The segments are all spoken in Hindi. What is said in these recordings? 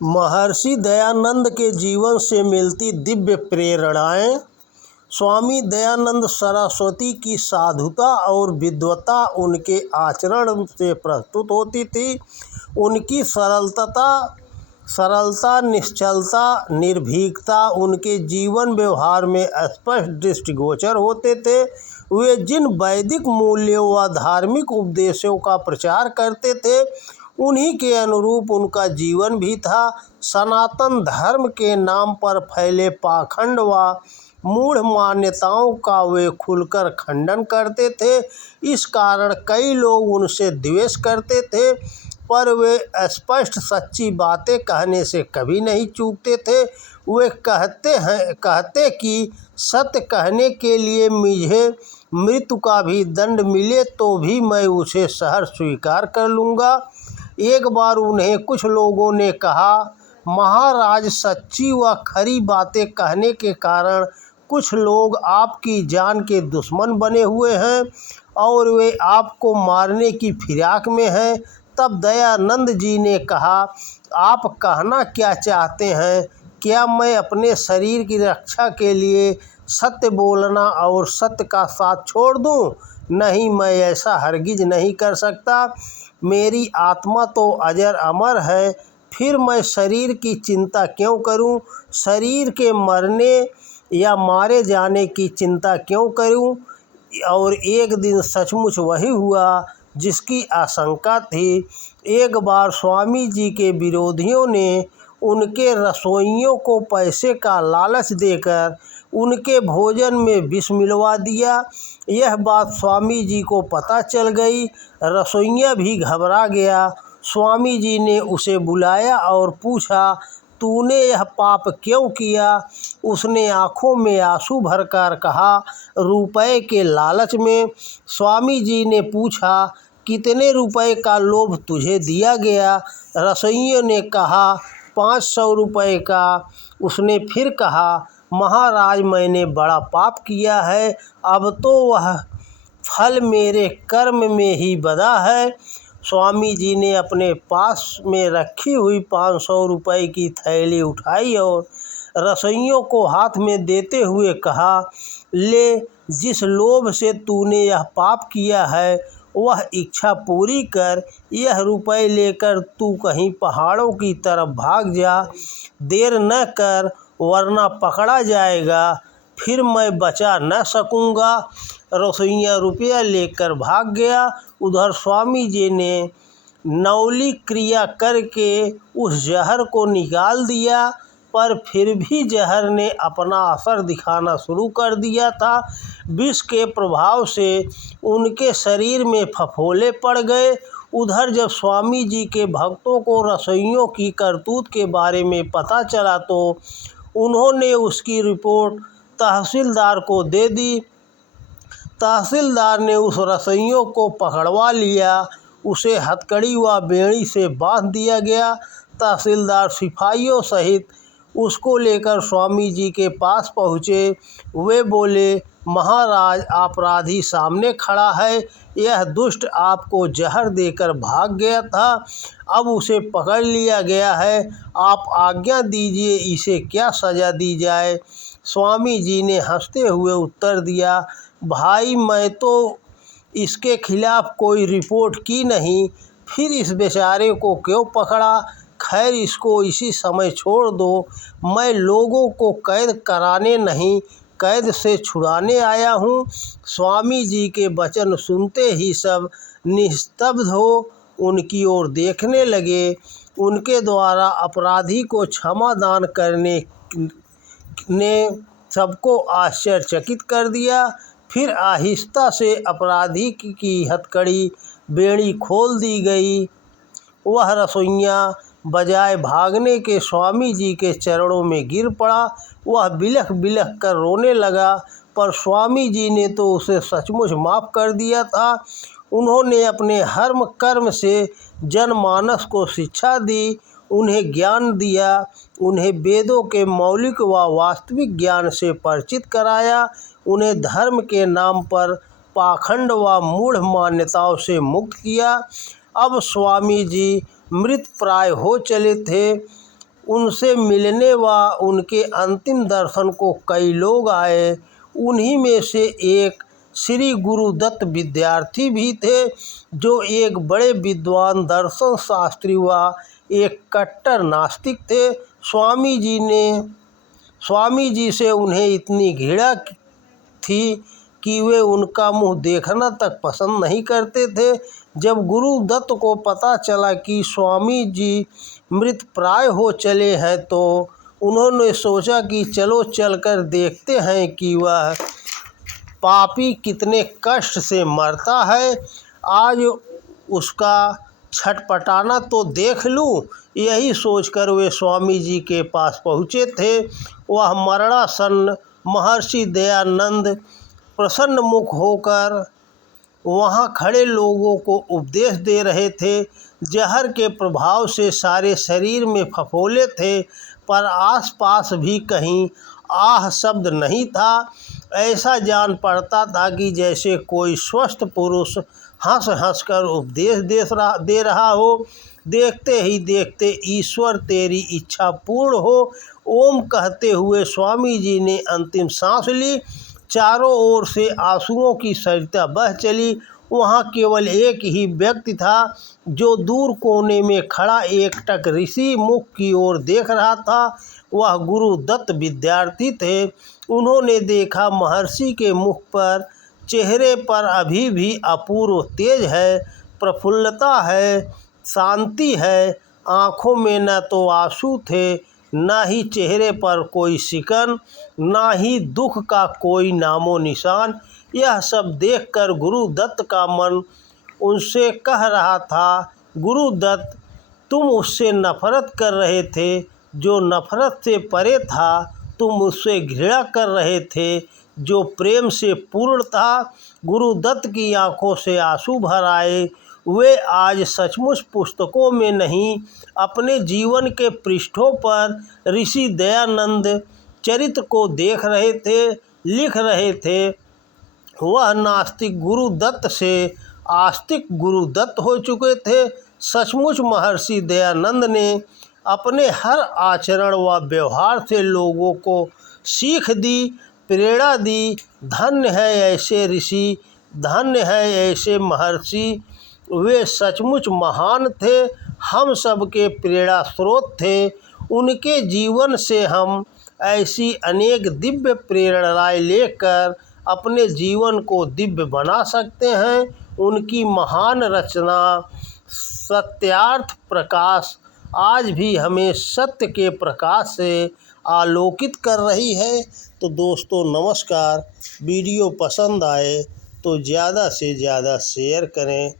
महर्षि दयानंद के जीवन से मिलती दिव्य प्रेरणाएं। स्वामी दयानंद सरस्वती की साधुता और विद्वता उनके आचरण से प्रस्तुत होती थी। उनकी सरलता, निश्चलता, निर्भीकता उनके जीवन व्यवहार में स्पष्ट दृष्टिगोचर होते थे। वे जिन वैदिक मूल्यों व धार्मिक उपदेशों का प्रचार करते थे, उन्हीं के अनुरूप उनका जीवन भी था। सनातन धर्म के नाम पर फैले पाखंड व मूढ़ मान्यताओं का वे खुलकर खंडन करते थे। इस कारण कई लोग उनसे द्वेष करते थे, पर वे स्पष्ट सच्ची बातें कहने से कभी नहीं चूकते थे। वे कहते कि सत्य कहने के लिए मुझे मृत्यु का भी दंड मिले तो भी मैं उसे सहर्ष स्वीकार कर लूँगा। एक बार उन्हें कुछ लोगों ने कहा, महाराज, सच्ची व खरी बातें कहने के कारण कुछ लोग आपकी जान के दुश्मन बने हुए हैं और वे आपको मारने की फिराक में हैं। तब दयानंद जी ने कहा, आप कहना क्या चाहते हैं? क्या मैं अपने शरीर की रक्षा के लिए सत्य बोलना और सत्य का साथ छोड़ दूं? नहीं, मैं ऐसा हरगिज नहीं कर सकता। मेरी आत्मा तो अजर अमर है, फिर मैं शरीर की चिंता क्यों करूं? शरीर के मरने या मारे जाने की चिंता क्यों करूं? और एक दिन सचमुच वही हुआ जिसकी आशंका थी। एक बार स्वामी जी के विरोधियों ने उनके रसोइयों को पैसे का लालच देकर उनके भोजन में विष मिलवा दिया। यह बात स्वामी जी को पता चल गई। रसोइया भी घबरा गया। स्वामी जी ने उसे बुलाया और पूछा, तूने यह पाप क्यों किया? उसने आंखों में आंसू भरकर कहा, रुपए के लालच में। स्वामी जी ने पूछा, कितने रुपए का लोभ तुझे दिया गया? रसोइये ने कहा, 500 रुपये का। उसने फिर कहा, महाराज, मैंने बड़ा पाप किया है, अब तो वह फल मेरे कर्म में ही बंधा है। स्वामी जी ने अपने पास में रखी हुई 500 रुपये की थैली उठाई और रसोइयों को हाथ में देते हुए कहा, ले, जिस लोभ से तूने यह पाप किया है वह इच्छा पूरी कर। यह रुपए लेकर तू कहीं पहाड़ों की तरफ भाग जा। देर न कर, वरना पकड़ा जाएगा, फिर मैं बचा न सकूँगा। रसोइया रुपया लेकर भाग गया। उधर स्वामी जी ने नौली क्रिया करके उस जहर को निकाल दिया, पर फिर भी जहर ने अपना असर दिखाना शुरू कर दिया था। विष के प्रभाव से उनके शरीर में फफोले पड़ गए। उधर जब स्वामी जी के भक्तों को रसोइयों की करतूत के बारे में पता चला तो उन्होंने उसकी रिपोर्ट तहसीलदार को दे दी। तहसीलदार ने उस रसोइयों को पकड़वा लिया। उसे हथकड़ी व बेड़ी से बांध दिया गया। तहसीलदार सिपाहियों सहित उसको लेकर स्वामी जी के पास पहुँचे। वे बोले, महाराज, अपराधी सामने खड़ा है। यह दुष्ट आपको जहर देकर भाग गया था, अब उसे पकड़ लिया गया है। आप आज्ञा दीजिए, इसे क्या सज़ा दी जाए? स्वामी जी ने हंसते हुए उत्तर दिया, भाई, मैं तो इसके खिलाफ कोई रिपोर्ट की नहीं, फिर इस बेचारे को क्यों पकड़ा? खैर, इसको इसी समय छोड़ दो। मैं लोगों को कैद कराने नहीं, कैद से छुड़ाने आया हूँ। स्वामी जी के वचन सुनते ही सब निस्तब्ध हो उनकी ओर देखने लगे। उनके द्वारा अपराधी को क्षमा दान करने ने सबको आश्चर्यचकित कर दिया। फिर आहिस्ता से अपराधी की हथकड़ी बेड़ी खोल दी गई। वह रसोइया बजाय भागने के स्वामी जी के चरणों में गिर पड़ा। वह बिलख बिलख कर रोने लगा, पर स्वामी जी ने तो उसे सचमुच माफ़ कर दिया था। उन्होंने अपने हर्म कर्म से जनमानस को शिक्षा दी, उन्हें ज्ञान दिया, उन्हें वेदों के मौलिक व वास्तविक ज्ञान से परिचित कराया, उन्हें धर्म के नाम पर पाखंड व मूढ़ मान्यताओं से मुक्त किया। अब स्वामी जी मृत प्राय हो चले थे। उनसे मिलने व उनके अंतिम दर्शन को कई लोग आए। उन्हीं में से एक श्री गुरुदत्त विद्यार्थी भी थे, जो एक बड़े विद्वान दर्शन शास्त्री व एक कट्टर नास्तिक थे। स्वामी जी से उन्हें इतनी घृणा थी कि वे उनका मुंह देखना तक पसंद नहीं करते थे। जब गुरुदत्त को पता चला कि स्वामी जी मृत प्राय हो चले हैं, तो उन्होंने सोचा कि चलो चलकर देखते हैं कि वह पापी कितने कष्ट से मरता है। आज उसका छटपटाना तो देख लूं। यही सोचकर वे स्वामी जी के पास पहुँचे थे। वह मरणासन्न महर्षि दयानंद प्रसन्न मुख होकर वहाँ खड़े लोगों को उपदेश दे रहे थे। जहर के प्रभाव से सारे शरीर में फफोले थे, पर आसपास भी कहीं आह शब्द नहीं था। ऐसा जान पड़ता था कि जैसे कोई स्वस्थ पुरुष हंस हंसकर उपदेश दे रहा हो। देखते ही देखते ईश्वर तेरी इच्छा पूर्ण हो, ओम कहते हुए स्वामी जी ने अंतिम सांस ली। चारों ओर से आंसुओं की सरिता बह चली। वहाँ केवल एक ही व्यक्ति था, जो दूर कोने में खड़ा एकटक ऋषि मुख की ओर देख रहा था। वह गुरुदत्त विद्यार्थी थे। उन्होंने देखा महर्षि के मुख पर, चेहरे पर अभी भी अपूर्व तेज है, प्रफुल्लता है, शांति है। आँखों में न तो आंसू थे, न ही चेहरे पर कोई सिकन, न ही दुख का कोई नामो निशान। यह सब देखकर गुरुदत्त का मन उनसे कह रहा था, गुरुदत्त, तुम उससे नफरत कर रहे थे जो नफरत से परे था। तुम उससे घृणा कर रहे थे जो प्रेम से पूर्ण था। गुरुदत्त की आंखों से आंसू भर आए। वे आज सचमुच पुस्तकों में नहीं, अपने जीवन के पृष्ठों पर ऋषि दयानंद चरित्र को देख रहे थे, लिख रहे थे। वह नास्तिक गुरुदत्त से आस्तिक गुरुदत्त हो चुके थे। सचमुच महर्षि दयानंद ने अपने हर आचरण व व्यवहार से लोगों को सीख दी, प्रेरणा दी। धन्य है ऐसे ऋषि, धन्य है ऐसे महर्षि। वे सचमुच महान थे, हम सब के प्रेरणा स्रोत थे। उनके जीवन से हम ऐसी अनेक दिव्य प्रेरणाएं लेकर अपने जीवन को दिव्य बना सकते हैं। उनकी महान रचना सत्यार्थ प्रकाश आज भी हमें सत्य के प्रकाश से आलोकित कर रही है। तो दोस्तों नमस्कार। वीडियो पसंद आए तो ज़्यादा से ज़्यादा शेयर करें।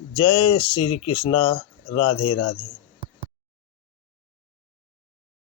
जय श्री कृष्णा। राधे राधे।